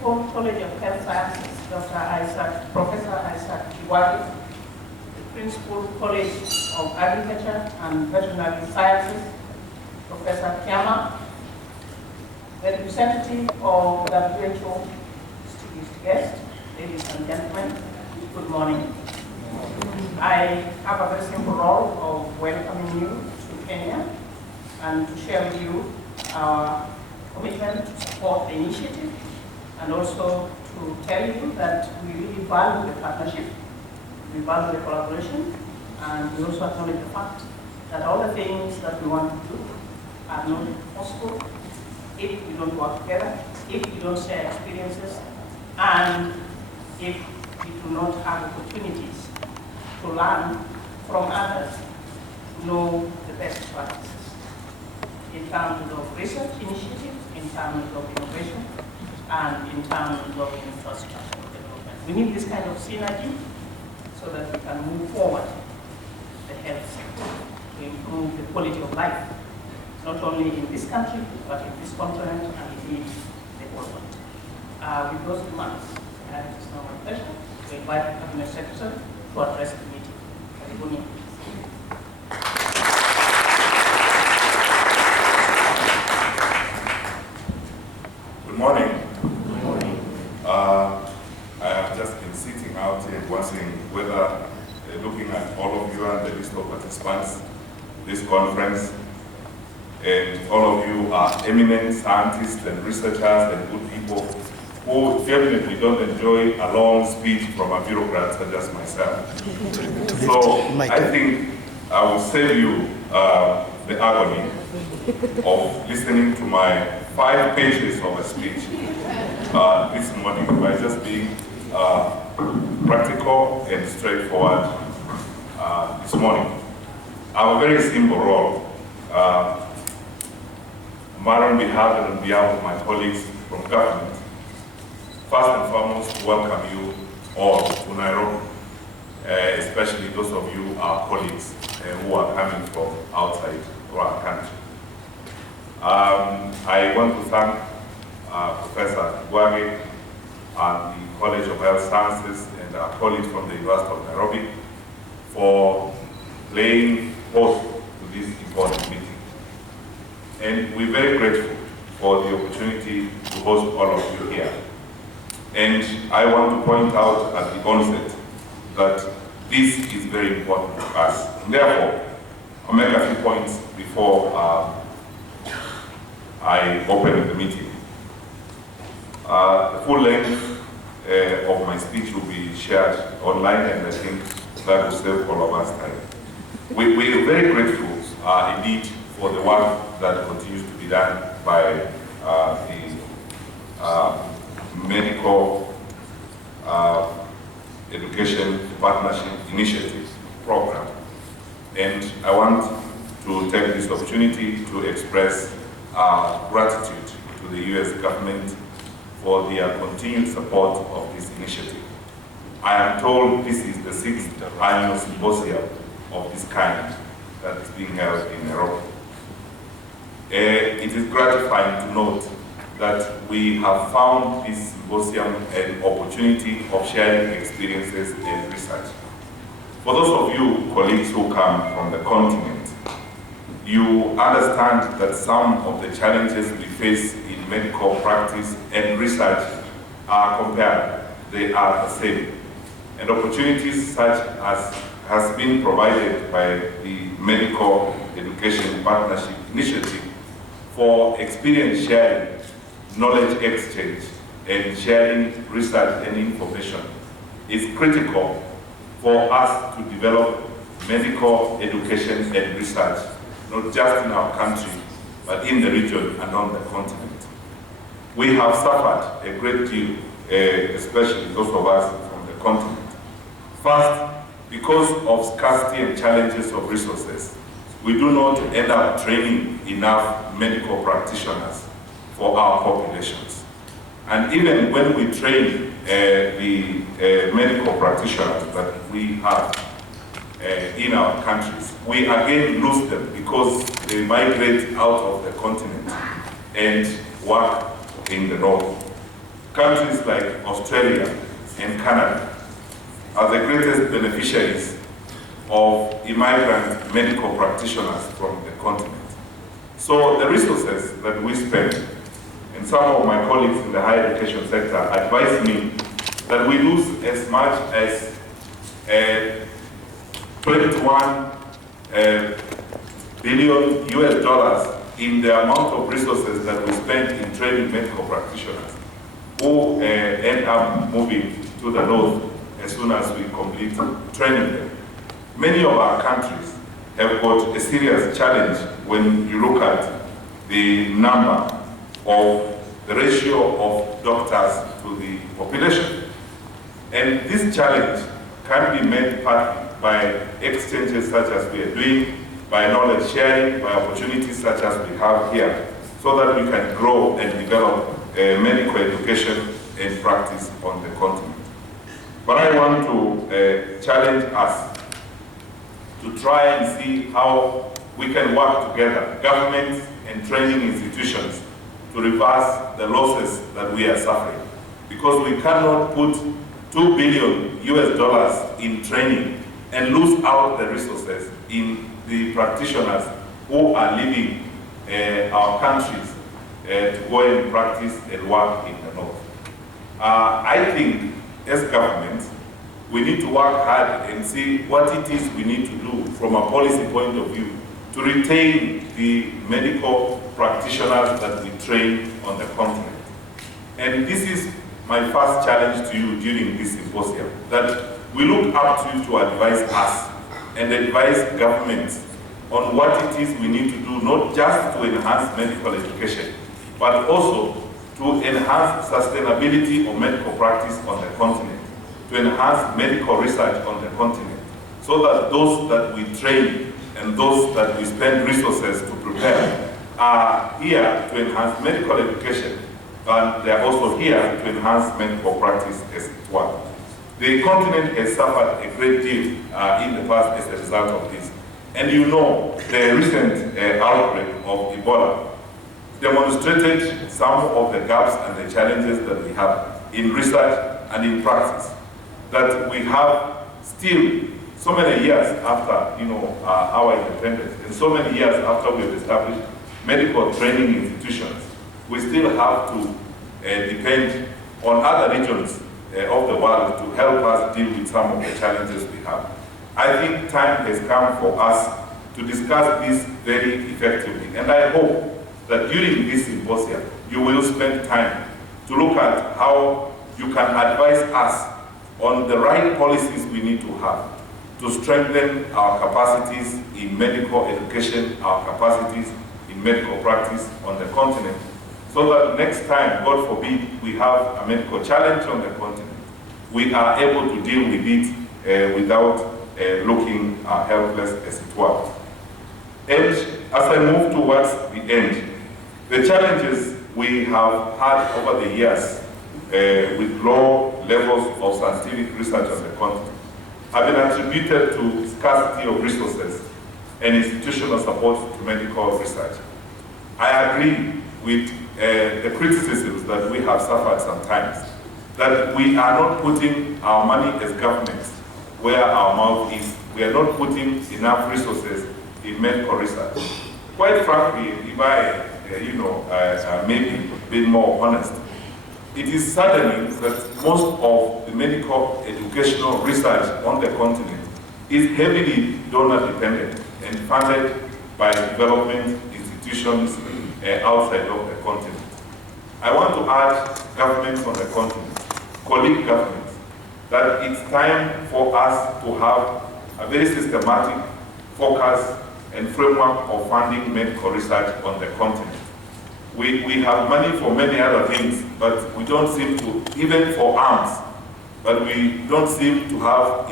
Principal, College of Health Sciences, Professor Isaac Kiwagi, the Principal, College of Agriculture and Veterinary Sciences, Professor Kiama, the representative of WHO, distinguished guests, ladies and gentlemen, good morning. I have a very simple role of welcoming you to Kenya and to share with you our commitment to support the initiative, and also to tell you that we really value the partnership, we value the collaboration, and we also acknowledge the fact that all the things that we want to do are not possible if we don't work together, if we don't share experiences, and if we do not have opportunities to learn from others, to know the best practices in terms of research initiatives, in terms of innovation, and in terms of infrastructure development. We need this kind of synergy so that we can move forward the health sector to improve the quality of life, not only in this country, but in this continent and indeed the world. With those remarks, it is now my pleasure to invite the Cabinet Secretary to address the meeting. Karibuni. Good morning. Good morning. I have just been sitting out here watching whether, looking at all of you and the list of participants this conference, and all of you are eminent scientists and researchers and good people who definitely don't enjoy a long speech from a bureaucrat such as myself. So I think I will save you the agony of listening to my 5 pages of a speech this morning by just being practical and straightforward this morning. I have a very simple role. On behalf and on behalf of my colleagues from government, first and foremost, welcome you all to Nairobi, especially those of you, our colleagues, who are coming from outside our country. I want to thank Professor Kiwagi and the College of Health Sciences and our colleagues from the University of Nairobi for playing host to this important meeting. And we're very grateful for the opportunity to host all of you here. And I want to point out at the onset that this is very important to us. And therefore, I'll make a few points before I open the meeting. The full length of my speech will be shared online, and I think that will save all of us time. We're very grateful indeed for the work that continues to be done by the Medical Education Partnership Initiative Program. And I want to take this opportunity to express gratitude to the US government for their continued support of this initiative. I am told this is the 6th annual symposium of this kind that is being held in Nairobi. It is gratifying to note that we have found this symposium an opportunity of sharing experiences and research. For those of you colleagues who come from the continent, you understand that some of the challenges we face in medical practice and research are comparable. They are the same. And opportunities such as has been provided by the Medical Education Partnership Initiative for experience sharing, knowledge exchange, and sharing research and information is critical for us to develop medical education and research, not just in our country, but in the region and on the continent. We have suffered a great deal, especially those of us from the continent. First, because of scarcity and challenges of resources, we do not end up training enough medical practitioners for our populations. And even when we train the medical practitioners that we have in our countries, we again lose them because they migrate out of the continent and work in the north. countries like Australia and Canada are the greatest beneficiaries of immigrant medical practitioners from the continent. So the resources that we spend, and some of my colleagues in the higher education sector advise me that we lose as much as 21 billion US dollars in the amount of resources that we spend in training medical practitioners who end up moving to the north as soon as we complete training them. Many of our countries have got a serious challenge when you look at the number of the ratio of doctors to the population. And this challenge can be made partly by exchanges such as we are doing, by knowledge sharing, by opportunities such as we have here, so that we can grow and develop medical education and practice on the continent. But I want to challenge us to try and see how we can work together, governments and training institutions, to reverse the losses that we are suffering. Because we cannot put $2 billion US dollars in training and lose out the resources in the practitioners who are leaving our countries to go and practice and work in the north. I think as governments, we need to work hard and see what it is we need to do from a policy point of view to retain the medical practitioners that we train on the continent. And this is my first challenge to you during this symposium, that we look up to you to advise us and advise governments on what it is we need to do, not just to enhance medical education, but also to enhance sustainability of medical practice on the continent, to enhance medical research on the continent, so that those that we train and those that we spend resources to prepare are here to enhance medical education, and they are also here to enhance medical practice as well. The continent has suffered a great deal in the past as a result of this. And you know, the recent outbreak of Ebola demonstrated some of the gaps and the challenges that we have in research and in practice. That we have still, so many years after our independence, and so many years after we have established medical training institutions, we still have to depend on other regions of the world to help us deal with some of the challenges we have. I think time has come for us to discuss this very effectively, and I hope that during this symposium you will spend time to look at how you can advise us on the right policies we need to have to strengthen our capacities in medical education, our capacities in medical practice on the continent, so that next time, God forbid, we have a medical challenge on the continent, we are able to deal with it without looking helpless as it were. And as I move towards the end, the challenges we have had over the years with low levels of scientific research on the continent have been attributed to scarcity of resources and institutional support to medical research. I agree with the criticisms that we have suffered sometimes, that we are not putting our money as governments where our mouth is. We are not putting enough resources in medical research. Quite frankly, if I maybe be more honest, it is saddening that most of the medical educational research on the continent is heavily donor dependent and funded by development institutions outside of the continent. I want to urge governments on the continent, colleague governments, that it's time for us to have a very systematic focus and framework of funding medical research on the continent. We have money for many other things, but we don't seem to, even for arms, but we don't seem to have